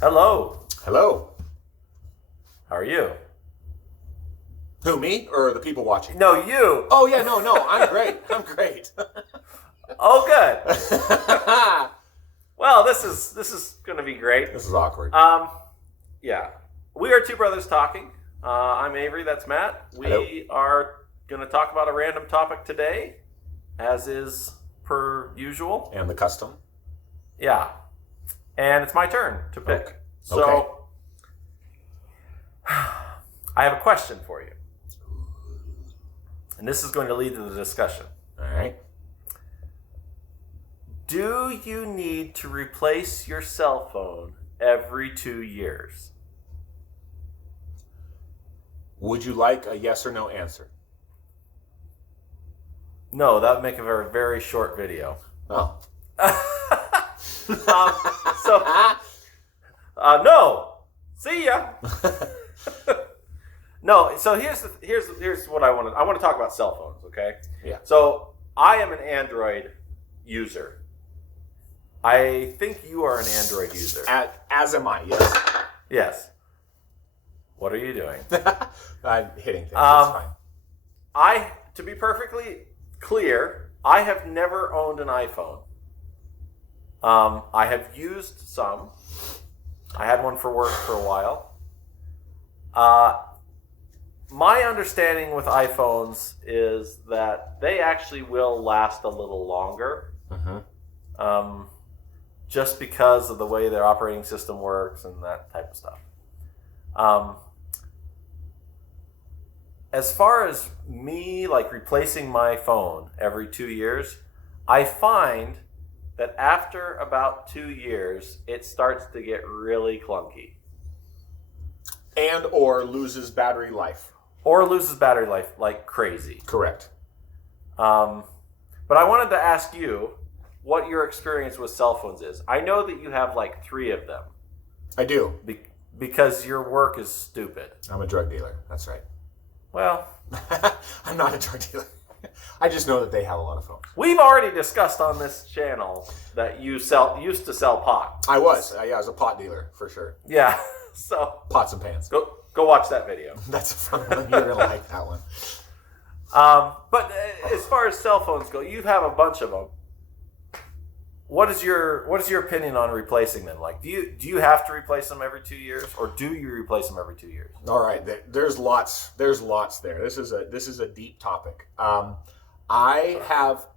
Hello. Hello. How are you? Who, me or the people watching? No, you. Oh, yeah, no, I'm great. I'm great. Oh, good. Well, this is going to be great. This is awkward. Yeah. We are two brothers talking. I'm Avery. That's Matt. Hello. We are going to talk about a random topic today, as is per usual. And the custom. Yeah. And it's my turn to pick. Okay. So, Okay. I have a question for you. And this is going to lead to the discussion. All right. Do you need to replace your cell phone every 2 years? Would you like a yes or no answer? No, that would make a very, very short video. Oh. No. See ya. No. So here's what I want to. I want to talk about cell phones. Okay. Yeah. So I am an Android user. I think you are an Android user. As am I, yes. Yes. What are you doing? I'm hitting things. It's fine. To be perfectly clear, I have never owned an iPhone. I have used some. I had one for work for a while. My understanding with iPhones is that they actually will last a little longer. Mm-hmm. Just because of the way their operating system works and that type of stuff. As far as me like replacing my phone every 2 years, I find that after about 2 years, it starts to get really clunky. And or loses battery life. Or loses battery life like crazy. Correct. But I wanted to ask you what your experience with cell phones is. I know that you have like 3 of them. I do. Because your work is stupid. I'm a drug dealer. That's right. Well, I'm not a drug dealer. I just know that they have a lot of phones. we've already discussed on this channel that you used to sell pot. I was. I was a pot dealer, for sure. Yeah. So Pots and pans. go watch that video. That's a fun one. You're going to like that one. But as far as cell phones go, you have a bunch of them. What is your opinion on replacing them? Like, do you have to replace them every 2 years, or do you replace them every 2 years? All right, there's lots there. This is a deep topic. I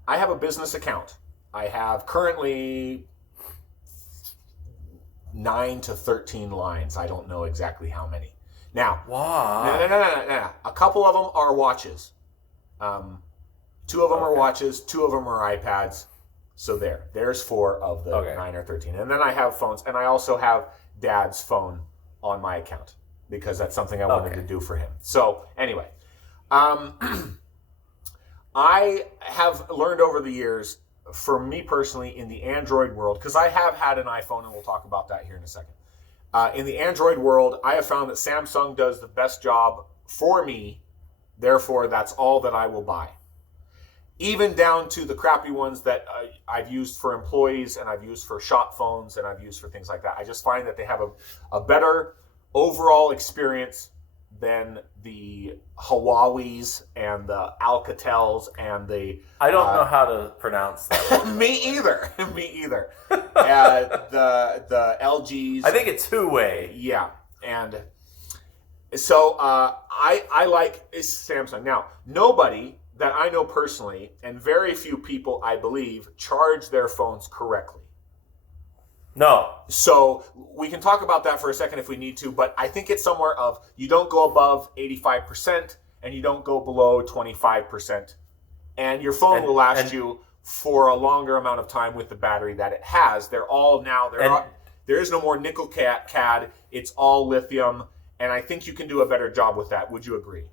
have a business account. I have currently 9 to 13 lines. I don't know exactly how many. Now, wow. No. A couple of them are watches. 2 of them are watches. 2 of them are iPads. So there's 4 of the 9 or 13. And then I have phones, and I also have Dad's phone on my account because that's something I wanted to do for him. So anyway, I have learned over the years, for me personally, in the Android world, because I have had an iPhone, and we'll talk about that here in a second. In the Android world, I have found that Samsung does the best job for me. Therefore, that's all that I will buy. Even down to the crappy ones that I've used for employees and I've used for shop phones and I've used for things like that. I just find that they have a better overall experience than the Huawei's and the Alcatels and the... I don't know how to pronounce that. Me either. The LGs. I think it's Huawei. Yeah. And so I like Samsung. Now, nobody that I know personally, and very few people, I believe, charge their phones correctly. No. So we can talk about that for a second if we need to, but I think it's somewhere of you don't go above 85% and you don't go below 25%. And your phone will last you for a longer amount of time with the battery that it has. There is no more nickel cad. It's all lithium. And I think you can do a better job with that. Would you agree?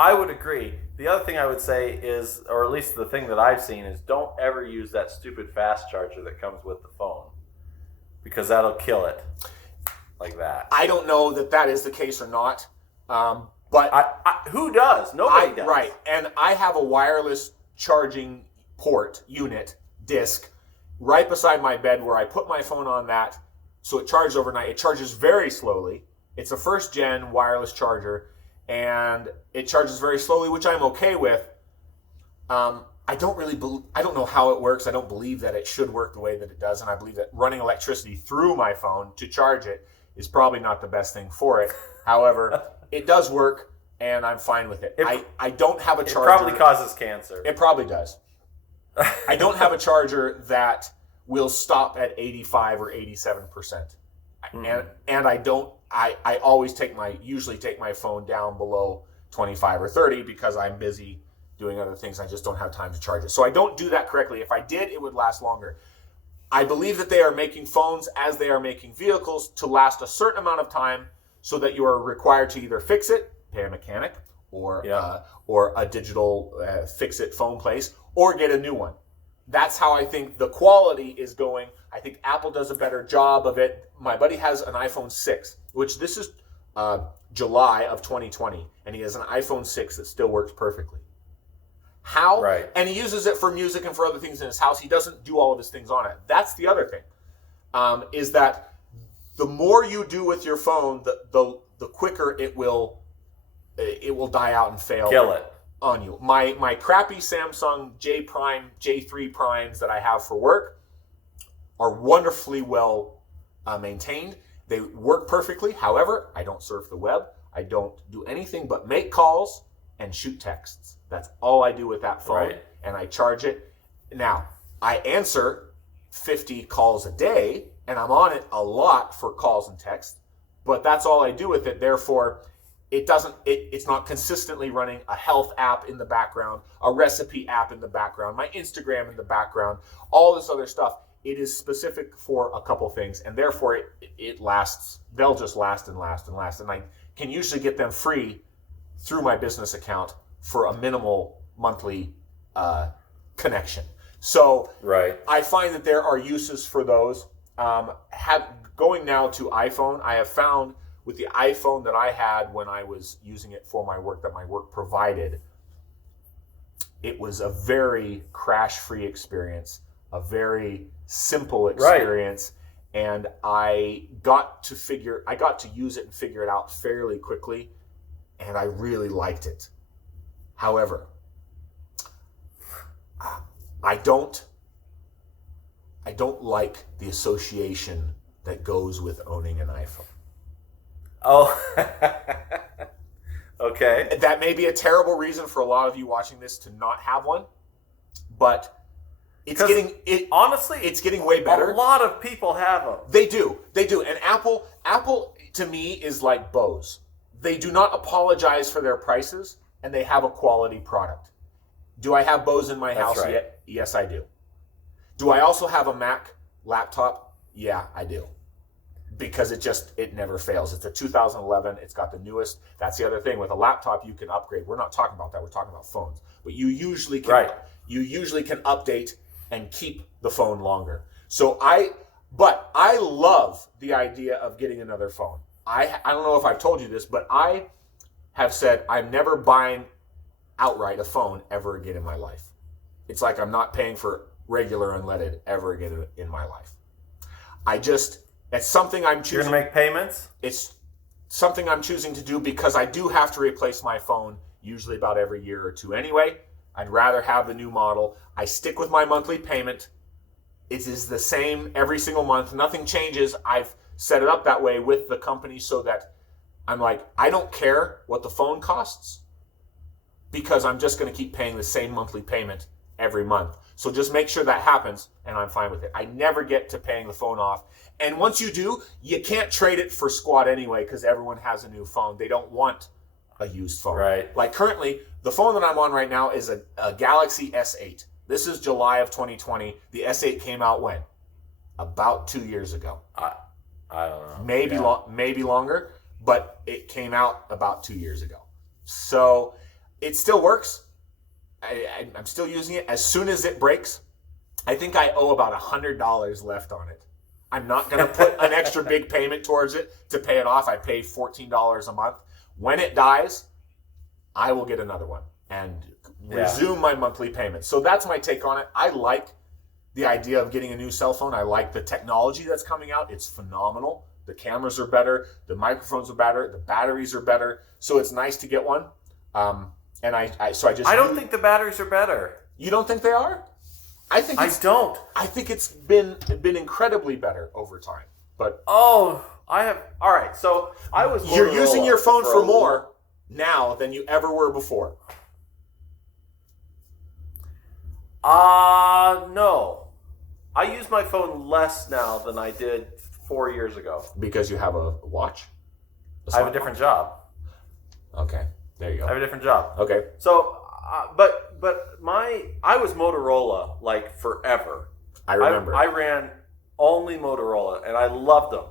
I would agree. The other thing I would say is, or at least the thing that I've seen, is don't ever use that stupid fast charger that comes with the phone, because that'll kill it like that. I don't know that is the case or not, but who does? Nobody does. Right, and I have a wireless charging port unit disc right beside my bed where I put my phone on that So it charges overnight. It charges very slowly. It's a first gen wireless charger, and it charges very slowly, which I'm okay with. I don't know how it works. I don't believe that it should work the way that it does, and I believe that running electricity through my phone to charge it is probably not the best thing for it. However, it does work, and I'm fine with it. I don't have a charger. It probably causes cancer. It probably does. I don't have a charger that will stop at 85 or 87%. And I always usually take my phone down below 25 or 30 because I'm busy doing other things. I just don't have time to charge it. So I don't do that correctly. If I did, it would last longer. I believe that they are making phones as they are making vehicles to last a certain amount of time so that you are required to either fix it, pay a mechanic, or a digital fix-it phone place, or get a new one. That's how I think the quality is going. I think Apple does a better job of it. My buddy has an iPhone 6, which this is July of 2020, and he has an iPhone 6 that still works perfectly. How? Right. And he uses it for music and for other things in his house. He doesn't do all of his things on it. That's the other thing, is that the more you do with your phone, the quicker it will die out and fail. Kill it. On you. My crappy Samsung J3 Primes that I have for work are wonderfully well maintained. They work perfectly. However, I don't surf the web. I don't do anything but make calls and shoot texts. That's all I do with that phone. Right. And I charge it. Now, I answer 50 calls a day, and I'm on it a lot for calls and texts, but that's all I do with it. Therefore, it's not consistently running a health app in the background, a recipe app in the background, my Instagram in the background, all this other stuff. It is specific for a couple things, and therefore it lasts. They'll just last and last and last. And I can usually get them free through my business account for a minimal monthly connection. So right. I find that there are uses for those. Going now to iPhone, I have found with the iPhone that I had when I was using it for my work, that my work provided, it was a very crash-free experience, a very simple experience, right. And I got to use it and figure it out fairly quickly, and I really liked it. However, I don't like the association that goes with owning an iPhone. Oh, okay. That may be a terrible reason for a lot of you watching this to not have one, but honestly, it's getting way better. A lot of people have them. They do, and Apple to me is like Bose. They do not apologize for their prices, and they have a quality product. Do I have Bose in my house yet? Yes, I do. Do I also have a Mac laptop? Yeah, I do. Because it never fails. It's a 2011. It's got the newest. That's the other thing. With a laptop, you can upgrade. We're not talking about that. We're talking about phones. But you usually can. Right. You usually can update and keep the phone longer. But I love the idea of getting another phone. I don't know if I've told you this, but I have said I'm never buying outright a phone ever again in my life. It's like I'm not paying for regular unleaded ever again in my life. It's something I'm choosing. You're going to make payments? It's something I'm choosing to do because I do have to replace my phone usually about every year or two anyway. I'd rather have the new model. I stick with my monthly payment. It is the same every single month. Nothing changes. I've set it up that way with the company so that I'm like, I don't care what the phone costs because I'm just going to keep paying the same monthly payment every month. So just make sure that happens, and I'm fine with it. I never get to paying the phone off. And once you do, you can't trade it for squat anyway because everyone has a new phone. They don't want a used phone. Right. Like currently, the phone that I'm on right now is a Galaxy S8. This is July of 2020. The S8 came out when? About 2 years ago. I don't know. Maybe longer, but it came out about 2 years ago. So it still works. I'm still using it. As soon as it breaks, I think I owe about $100 left on it. I'm not going to put an extra big payment towards it to pay it off. I pay $14 a month. When it dies, I will get another one and resume my monthly payment. So that's my take on it. I like the idea of getting a new cell phone. I like the technology that's coming out. It's phenomenal. The cameras are better. The microphones are better. The batteries are better. So it's nice to get one. And I don't think the batteries are better. You don't think they are? I don't. I think it's been incredibly better over time. But all right. So I was. You're using your phone for more now than you ever were before. No. I use my phone less now than I did 4 years ago. Because you have a watch? I have a different job. Okay, there you go. I have a different job. Okay. So, I was Motorola like forever. I remember. I ran only Motorola, and I loved them.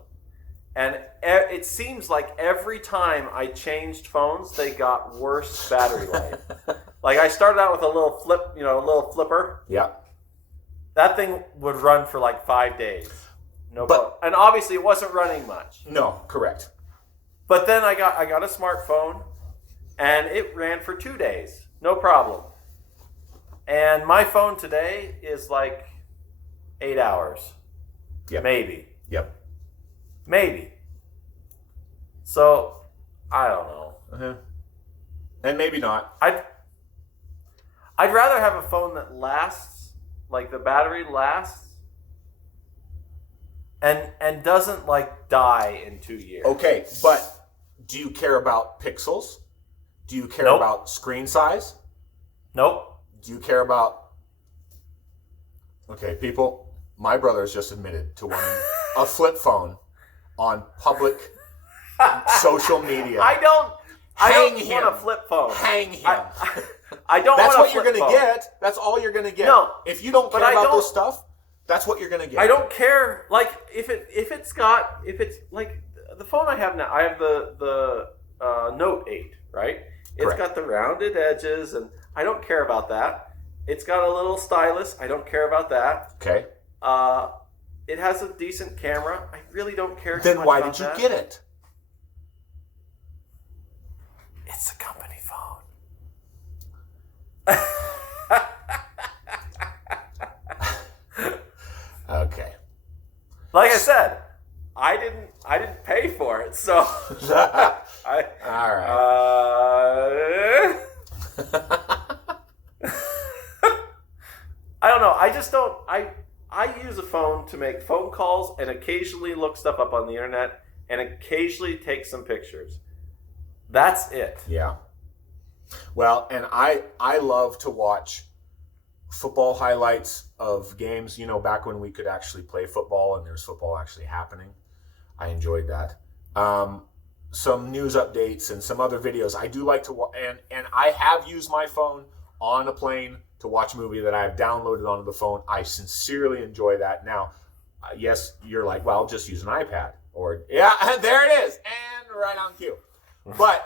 And it seems like every time I changed phones, they got worse battery life. Like I started out with a little flipper. Yeah. That thing would run for like 5 days. And obviously it wasn't running much. No, correct. But then I got a smartphone, and it ran for 2 days, no problem. And my phone today is like 8 hours. Yep. Maybe. Yep. Maybe. So, I don't know. Uh-huh. And maybe not. I'd rather have a phone that lasts, like the battery lasts, and doesn't like die in 2 years. Okay, but do you care about pixels? Do you care about screen size? Nope. Do you care about... Okay, people, my brother has just admitted to wanting a flip phone on public social media. I don't want a flip phone. Hang him. I don't That's want a flip phone. That's what you're going to get. That's all you're going to get. No. If you don't care about this stuff, that's what you're going to get. I don't care. Like, if it's like the phone I have now, I have the Note 8, right? It's got the rounded edges, and I don't care about that. It's got a little stylus. I don't care about that. Okay. It has a decent camera. I really don't care too Then much why about did you that. get it? It's a company phone. Okay. Like I said, I didn't pay for it, so All right. I don't know. I just don't. I use a phone to make phone calls and occasionally look stuff up on the internet and occasionally take some pictures. That's it. Yeah. Well, and I love to watch football highlights of games, back when we could actually play football and there's football actually happening. I enjoyed that. Some news updates and some other videos. I do like to watch, and I have used my phone on a plane to watch a movie that I've downloaded onto the phone. I sincerely enjoy that. Now, yes, you're like, well, just use an iPad. Or, yeah, there it is. And right on cue. But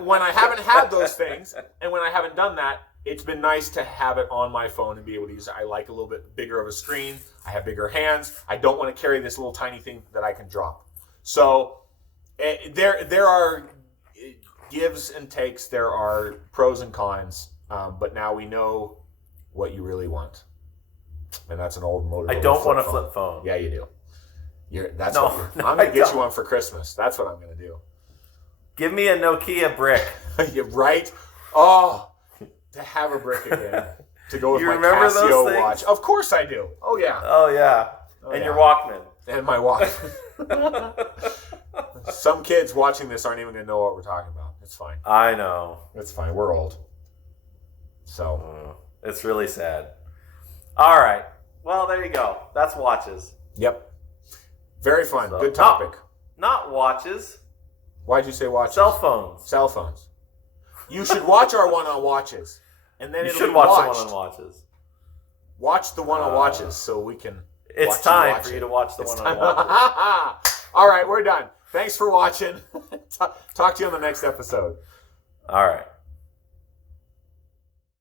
when I haven't had those things, and when I haven't done that, it's been nice to have it on my phone and be able to use it. I like a little bit bigger of a screen. I have bigger hands. I don't want to carry this little tiny thing that I can drop. So there are gives and takes. There are pros and cons. But now we know what you really want. And that's an old Motorola I don't want a phone. flip phone. Yeah, you do. I'm No, going to get you one for Christmas. That's what I'm going to do. Give me a Nokia brick. You're right. Oh, to have a brick again. To go with You my remember those Casio things? watch. Of course I do. Oh, yeah. Oh, yeah. And your Walkman. And my watch. Some kids watching this aren't even going to know what we're talking about. It's fine. I know. It's fine. We're old. So. It's really sad. All right. Well, there you go. That's watches. Yep. Very fun. So, Good topic. Not watches. Why'd you say watches? Cell phones. Cell phones. You should watch our one on watches. And then You it'll should be watch watched. the one on watches. Watch the one on watches so we can It's watch time watch for it. you to watch the It's one time. on watches. All right, we're done. Thanks for watching. Talk to you on the next episode. All right.